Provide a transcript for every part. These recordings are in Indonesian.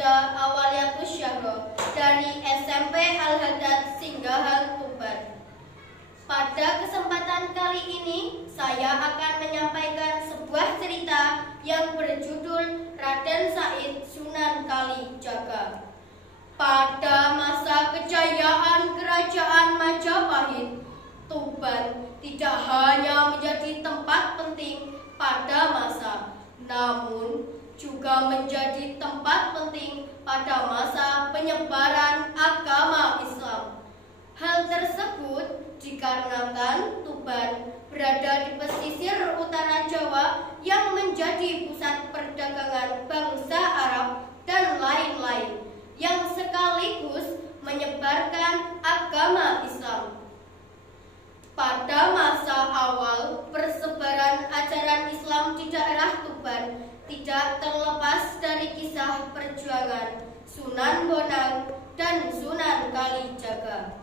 Muda Awaliyatus Syahro dari SMP Al-Hadad Singgahan, Tuban. Pada kesempatan kali ini, saya akan menyampaikan sebuah cerita yang berjudul Raden Said Sunan Kalijaga. Pada masa kejayaan Kerajaan Majapahit, Tuban tidak hanya menjadi tempat penting pada masa, namun juga menjadi tempat penting pada masa penyebaran agama Islam. Hal tersebut dikarenakan Tuban berada di pesisir utara Jawa yang menjadi pusat perdagangan bangsa Arab dan lain-lain, yang sekaligus menyebarkan agama Islam. Pada masa awal persebaran ajaran Islam di daerah Tuban tidak terlepas dari kisah perjuangan Sunan Bonang dan Sunan Kalijaga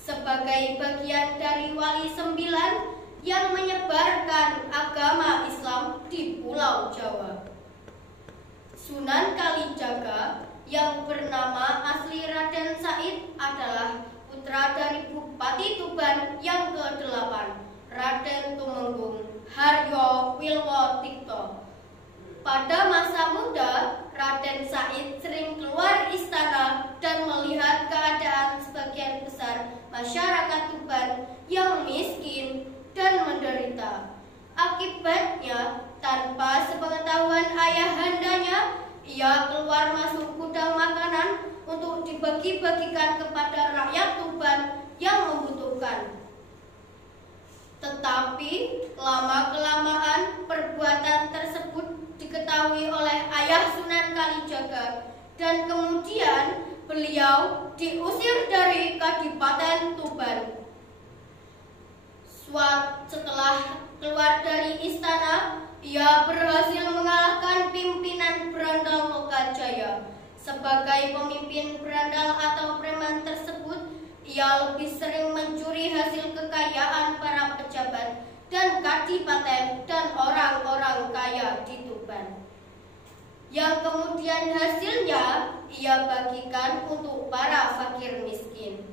sebagai bagian dari Wali Sembilan yang menyebarkan agama Islam di Pulau Jawa. Sunan Kalijaga yang bernama asli Raden Said adalah putra dari Bupati Tuban yang ke-8, Raden Tumenggung Haryo Wilwotikto. Pada masa muda, Raden Said sering keluar istana dan melihat keadaan sebagian besar masyarakat Tuban yang miskin dan menderita. Akibatnya, tanpa sepengetahuan ayahandanya, ia keluar masuk gudang makanan untuk dibagi-bagikan kepada rakyat Tuban yang membutuhkan. Tetapi lama-kelamaan perbuatan tersebut diketahui oleh ayah Sunan Kalijaga dan kemudian beliau diusir dari Kadipaten Tuban. Setelah keluar dari istana, ia berhasil mengalahkan pimpinan berandal Lokajaya. Sebagai pemimpin berandal atau preman tersebut, ia lebih sering mencuri hasil kekayaan para pejabat dan kadipaten dan orang-orang kaya di Tuban, yang kemudian hasilnya ia bagikan untuk para fakir miskin.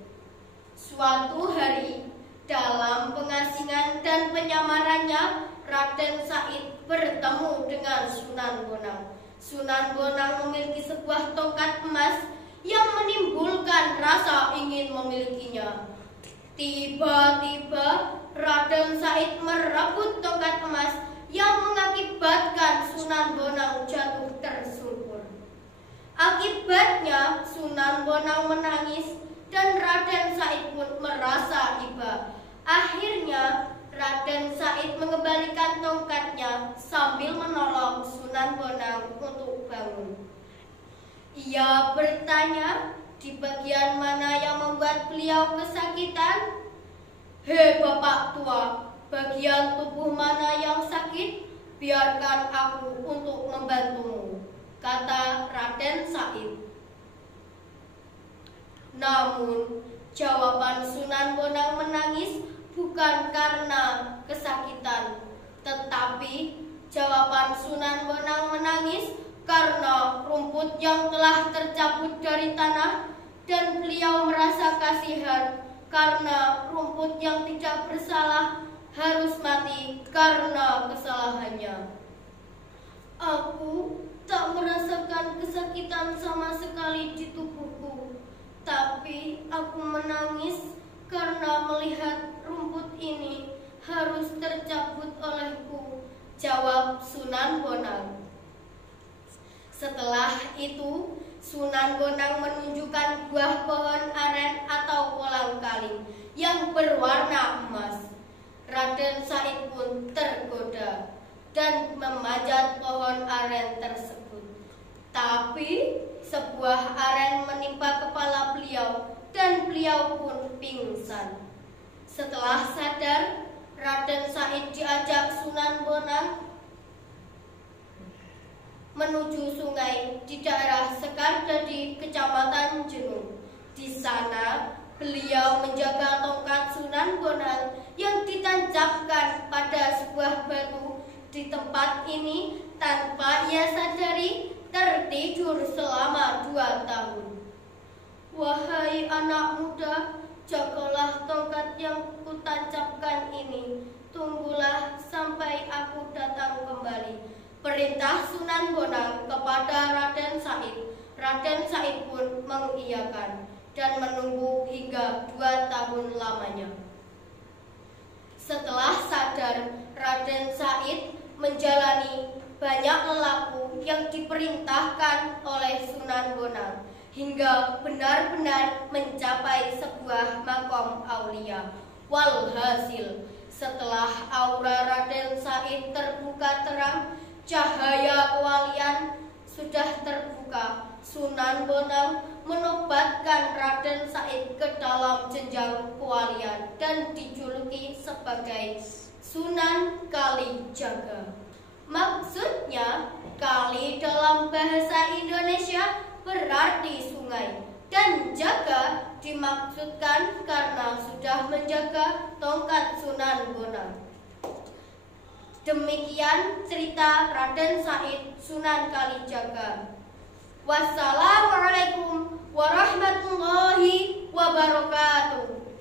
Suatu hari, dalam pengasingan dan penyamarannya, Raden Said bertemu dengan Sunan Bonang. Sunan Bonang memiliki sebuah tongkat emas yang menimbulkan rasa ingin memilikinya. Tiba-tiba Raden Said merebut tongkat emas yang mengakibatkan Sunan Bonang jatuh tersungkur. Akibatnya Sunan Bonang menangis dan Raden Said pun merasa iba. Akhirnya Raden Said mengembalikan tongkatnya sambil menolong Sunan Bonang untuk bangun. Ia bertanya di bagian mana yang membuat beliau kesakitan. "Hei Bapak tua, bagian tubuh mana yang sakit? Biarkan aku untuk membantumu," kata Raden Said. Namun jawaban Sunan Bonang menangis bukan karena kesakitan, tetapi jawaban Sunan Bonang menangis karena rumput yang telah tercabut dari tanah, dan beliau merasa kasihan karena rumput yang tidak bersalah harus mati karena kesalahannya. "Aku tak merasakan kesakitan sama sekali di tubuhku, tapi aku menangis karena melihat rumput ini harus tercabut olehku," jawab Sunan Bonang. Setelah itu, Sunan Bonang menunjukkan buah pohon aren atau kolang-kaling yang berwarna emas. Raden Said pun tergoda dan memanjat pohon aren tersebut. Tapi sebuah aren menimpa kepala beliau dan beliau pun pingsan. Setelah sadar, Raden Said diajak Sunan Bonang menuju sungai di daerah Sekardadi, Kecamatan Jenung. Di sana, beliau menjaga tongkat Sunan Bonang yang ditancapkan pada sebuah batu. Di tempat ini, tanpa ia sadari, tertidur selama 2 tahun. Wahai anak muda, jagalah tongkat yang kutancapkan ini. Tunggulah sampai aku datang kembali. Perintah Sunan Bonang kepada Raden Said. Raden Said pun mengiyakan dan menunggu hingga 2 tahun lamanya. Setelah sadar, Raden Said menjalani banyak lelaku yang diperintahkan oleh Sunan Bonang hingga benar-benar mencapai sebuah makom aulia. Walhasil, setelah aura Raden Said terbuka terang, cahaya kewalian sudah terbuka, Sunan Bonang menobatkan Raden Said ke dalam jenjang kewalian dan dijuluki sebagai Sunan Kalijaga. Maksudnya, kali dalam bahasa Indonesia berarti sungai, dan jaga dimaksudkan karena sudah menjaga tongkat Sunan Bonang. Demikian cerita Raden Said Sunan Kalijaga. Wassalamualaikum warahmatullahi wabarakatuh.